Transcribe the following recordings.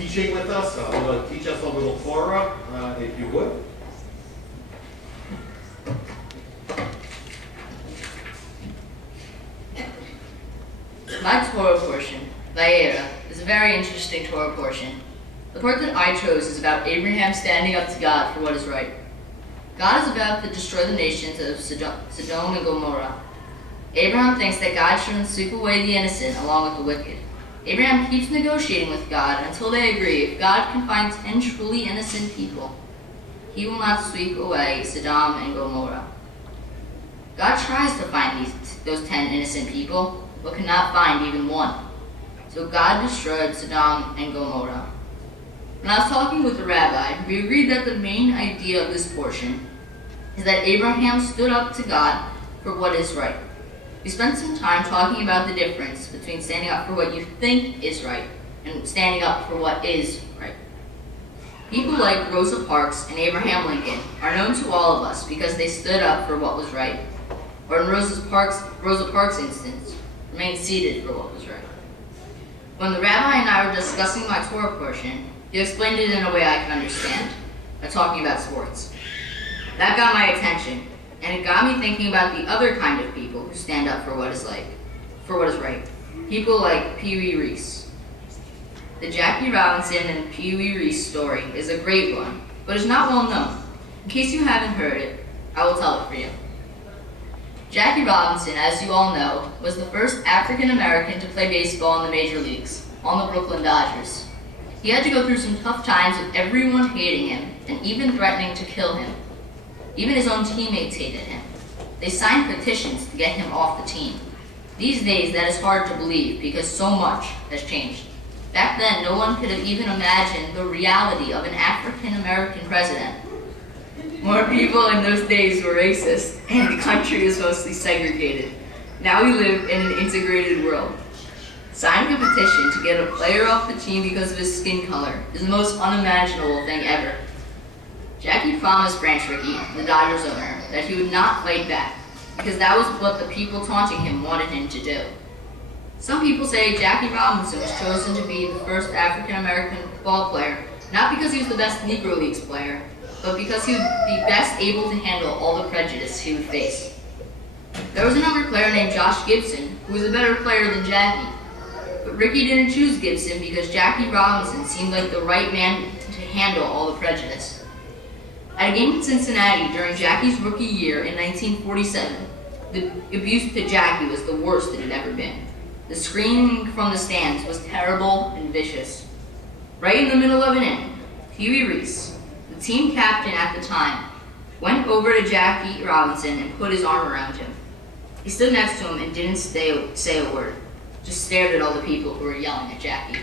teaching with us. Will teach us a little Torah, if you would. My Torah portion, Vayera, is a very interesting Torah portion. The part that I chose is about Abraham standing up to God for what is right. God is about to destroy the nations of Sodom and Gomorrah. Abraham thinks that God shouldn't sweep away the innocent along with the wicked. Abraham keeps negotiating with God until they agree if God can find 10 truly innocent people, he will not sweep away Sodom and Gomorrah. God tries to find those 10 innocent people, but cannot find even one. So God destroyed Sodom and Gomorrah. When I was talking with the rabbi, we agreed that the main idea of this portion is that Abraham stood up to God for what is right. We spent some time talking about the difference between standing up for what you think is right and standing up for what is right. People like Rosa Parks and Abraham Lincoln are known to all of us because they stood up for what was right, or in Rosa Parks' instance, remained seated for what was right. When the rabbi and I were discussing my Torah portion, he explained it in a way I could understand, by talking about sports. That got my attention, and it got me thinking about the other kind of people who stand up for what is right. People like Pee Wee Reese. The Jackie Robinson and Pee Wee Reese story is a great one, but is not well known. In case you haven't heard it, I will tell it for you. Jackie Robinson, as you all know, was the first African American to play baseball in the major leagues, on the Brooklyn Dodgers. He had to go through some tough times with everyone hating him and even threatening to kill him. Even his own teammates hated him. They signed petitions to get him off the team. These days, that is hard to believe because so much has changed. Back then, no one could have even imagined the reality of an African American president. More people in those days were racist, and the country was mostly segregated. Now we live in an integrated world. Signing a petition to get a player off the team because of his skin color is the most unimaginable thing ever. Jackie promised Branch Rickey, the Dodgers owner, that he would not fight back, because that was what the people taunting him wanted him to do. Some people say Jackie Robinson was chosen to be the first African-American ball player, not because he was the best Negro Leagues player, but because he would be best able to handle all the prejudice he would face. There was another player named Josh Gibson, who was a better player than Jackie. But Rickey didn't choose Gibson because Jackie Robinson seemed like the right man to handle all the prejudice. At a game in Cincinnati during Jackie's rookie year in 1947, the abuse to Jackie was the worst it had ever been. The screaming from the stands was terrible and vicious. Right in the middle of an inning, Pee Wee Reese, the team captain at the time, went over to Jackie Robinson and put his arm around him. He stood next to him and didn't say a word, just stared at all the people who were yelling at Jackie.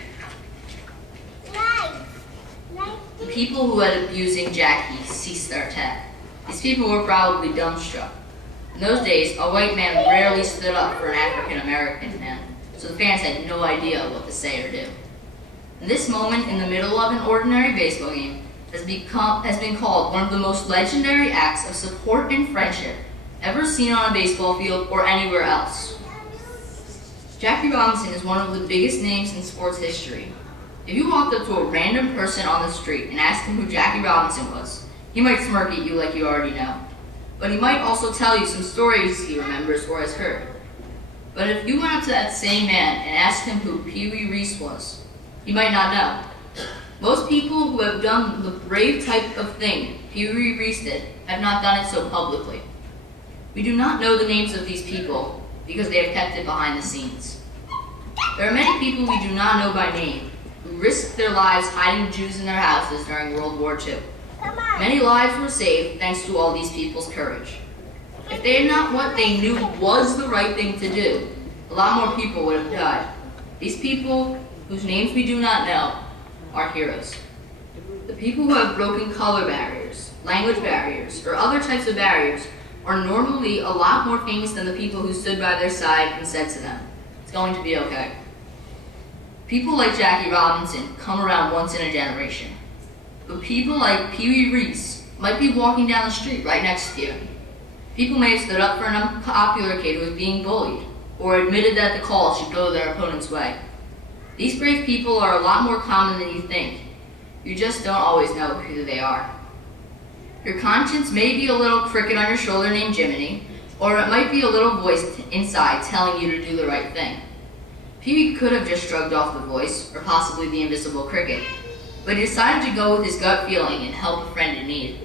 The people who had abusing Jackie ceased their attack. These people were probably dumbstruck. In those days, a white man rarely stood up for an African American man, so the fans had no idea what to say or do. And this moment in the middle of an ordinary baseball game has been called one of the most legendary acts of support and friendship ever seen on a baseball field or anywhere else. Jackie Robinson is one of the biggest names in sports history. If you walked up to a random person on the street and asked him who Jackie Robinson was, he might smirk at you like you already know. But he might also tell you some stories he remembers or has heard. But if you went up to that same man and asked him who Pee Wee Reese was, he might not know. Most people who have done the brave type of thing Pee Wee Reese did have not done it so publicly. We do not know the names of these people because they have kept it behind the scenes. There are many people we do not know by name who risked their lives hiding Jews in their houses during World War II. Many lives were saved thanks to all these people's courage. If they had not what they knew was the right thing to do, a lot more people would have died. These people, whose names we do not know, are heroes. The people who have broken color barriers, language barriers, or other types of barriers are normally a lot more famous than the people who stood by their side and said to them, "It's going to be okay." People like Jackie Robinson come around once in a generation. But people like Pee Wee Reese might be walking down the street right next to you. People may have stood up for an unpopular kid who was being bullied, or admitted that the call should go their opponent's way. These brave people are a lot more common than you think. You just don't always know who they are. Your conscience may be a little cricket on your shoulder named Jiminy, or it might be a little voice inside telling you to do the right thing. Pee-wee could have just shrugged off the voice, or possibly the invisible cricket, but he decided to go with his gut feeling and help a friend in need.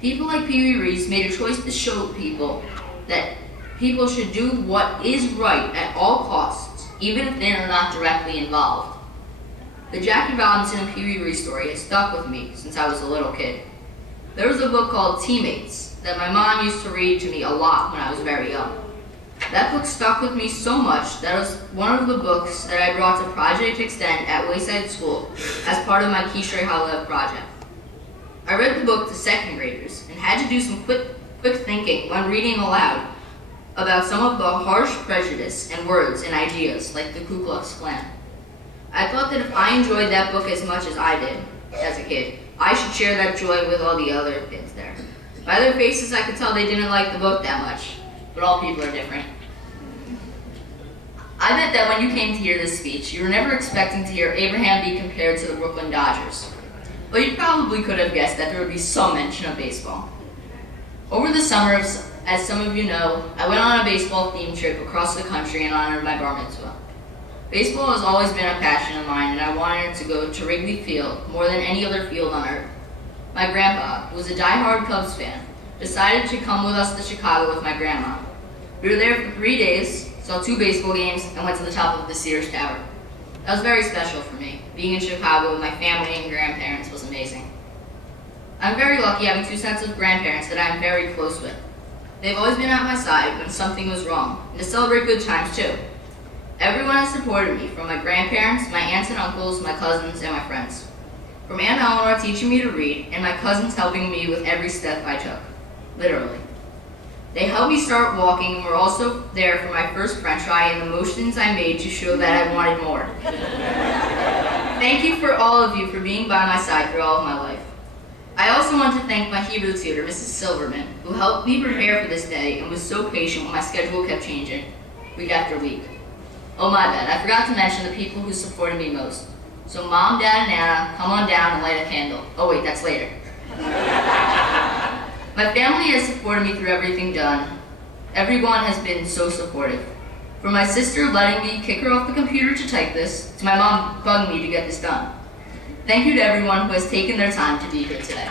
People like Pee-wee Reese made a choice to show people that people should do what is right at all costs, even if they are not directly involved. The Jackie Robinson and Pee-wee Reese story has stuck with me since I was a little kid. There was a book called Teammates that my mom used to read to me a lot when I was very young. That book stuck with me so much that it was one of the books that I brought to Project Extend at Wayside School as part of my Kishrei Halev project. I read the book to second graders and had to do some quick thinking when reading aloud about some of the harsh prejudice and words and ideas like the Ku Klux Klan. I thought that if I enjoyed that book as much as I did as a kid, I should share that joy with all the other kids there. By their faces, I could tell they didn't like the book that much, but all people are different. I bet that when you came to hear this speech, you were never expecting to hear Abraham be compared to the Brooklyn Dodgers. But you probably could have guessed that there would be some mention of baseball. Over the summer, as some of you know, I went on a baseball-themed trip across the country in honor of my bar mitzvah. Baseball has always been a passion of mine, and I wanted to go to Wrigley Field more than any other field on earth. My grandpa, who was a die-hard Cubs fan, decided to come with us to Chicago with my grandma. We were there for 3 days, saw 2 baseball games, and went to the top of the Sears Tower. That was very special for me. Being in Chicago with my family and grandparents was amazing. I'm very lucky having 2 sets of grandparents that I am very close with. They've always been at my side when something was wrong, and to celebrate good times too. Everyone has supported me, from my grandparents, my aunts and uncles, my cousins, and my friends. From Aunt Eleanor teaching me to read, and my cousins helping me with every step I took. Literally. They helped me start walking and were also there for my first french fry and the motions I made to show that I wanted more. Thank you for all of you for being by my side through all of my life. I also want to thank my Hebrew tutor, Mrs. Silverman, who helped me prepare for this day and was so patient when my schedule kept changing, week after week. Oh my bad, I forgot to mention the people who supported me most. So Mom, Dad, and Anna, come on down and light a candle. Oh wait, that's later. My family has supported me through everything done. Everyone has been so supportive. From my sister letting me kick her off the computer to type this, to my mom bugging me to get this done. Thank you to everyone who has taken their time to be here today.